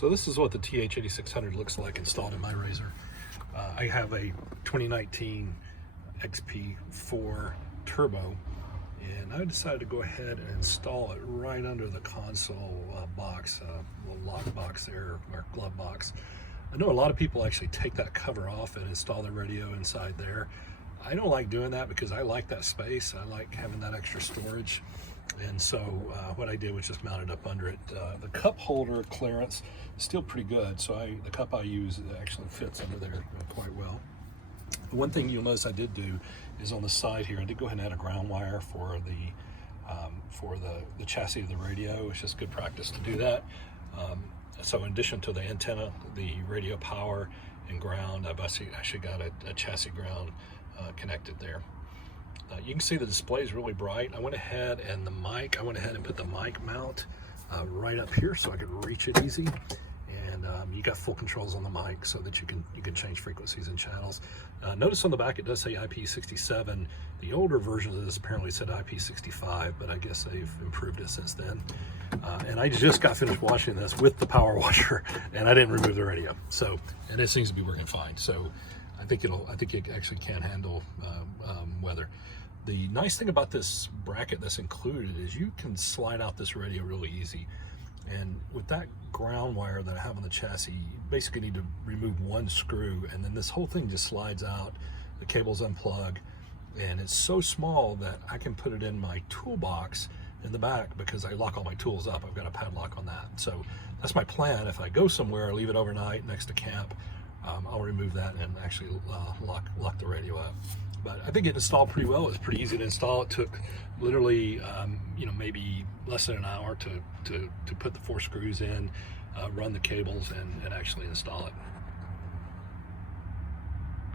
So this is what the TH-8600 looks like installed in my RZR. I have a 2019 XP4 turbo, and I decided to go ahead and install it right under the console box, little lock box there, or glove box. I know a lot of people actually take that cover off and install their radio inside there. I don't like doing that because I like that space. I like having that extra storage. And so what I did was just mount it up under it. The cup holder clearance is still pretty good, so the cup I use actually fits under there quite well. One thing you'll notice I did do is on the side here, I did go ahead and add a ground wire for the chassis of the radio. It's just good practice to do that. So in addition to the antenna, the radio power and ground, I've actually got a chassis ground connected there. You can see the display is really bright. I went ahead and put the mic mount right up here so I could reach it easy. And you got full controls on the mic so that you can change frequencies and channels. Notice on the back it does say IP-67. The older versions of this apparently said IP-65, but I guess they've improved it since then. And I just got finished washing this with the power washer, and I didn't remove the radio. And it seems to be working fine. So I think it actually can handle weather. The nice thing about this bracket that's included is you can slide out this radio really easy. And with that ground wire that I have on the chassis, you basically need to remove one screw, and then this whole thing just slides out. The cables unplug, and it's so small that I can put it in my toolbox in the back because I lock all my tools up. I've got a padlock on that. So that's my plan. If I go somewhere, leave it overnight next to camp, I'll remove that and actually lock the radio up. But I think it installed pretty well. It was pretty easy to install. It took literally, maybe less than an hour to put the 4 screws in, run the cables, and actually install it.